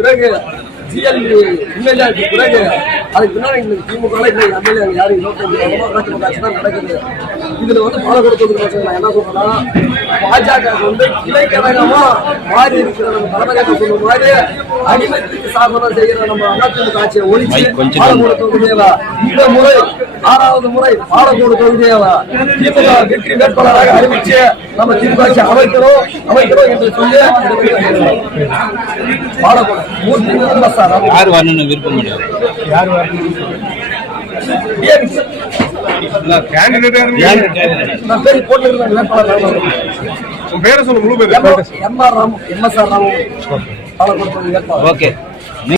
பிறகு பிறகு அதுக்கு பின்னாடி திமுக யாரும் 25 தான் நடக்குது. இதுல பாலக்கோடு நான் என்ன சொல்றேன்னா, பாஜக கிளை கழகமா மாறி இருக்கிற நம்ம தலைமையாக சொல்ற மாதிரி அடிமைக்கு சாதனை செய்யற நம்ம அதிமுக ஆட்சியை ஒழிச்சு பாலக்கோடு தொகுதியவா இந்த முறை 6வது முறை பாலக்கோடு தொகுதியவா திமுக வெற்றி வேட்பாளராக அறிவிச்சு நம்ம திமுக ஆட்சி அமைக்கிறோம் என்று சொல்லி பாலக்கோடு மூர்த்தி யார் வரணும்னு விருப்பம் முடியாது. யார் வரணும் பேரை சொல்ல முழு பேர் எம்.ஆர். ராமு பாலக்கோடு ஓகே.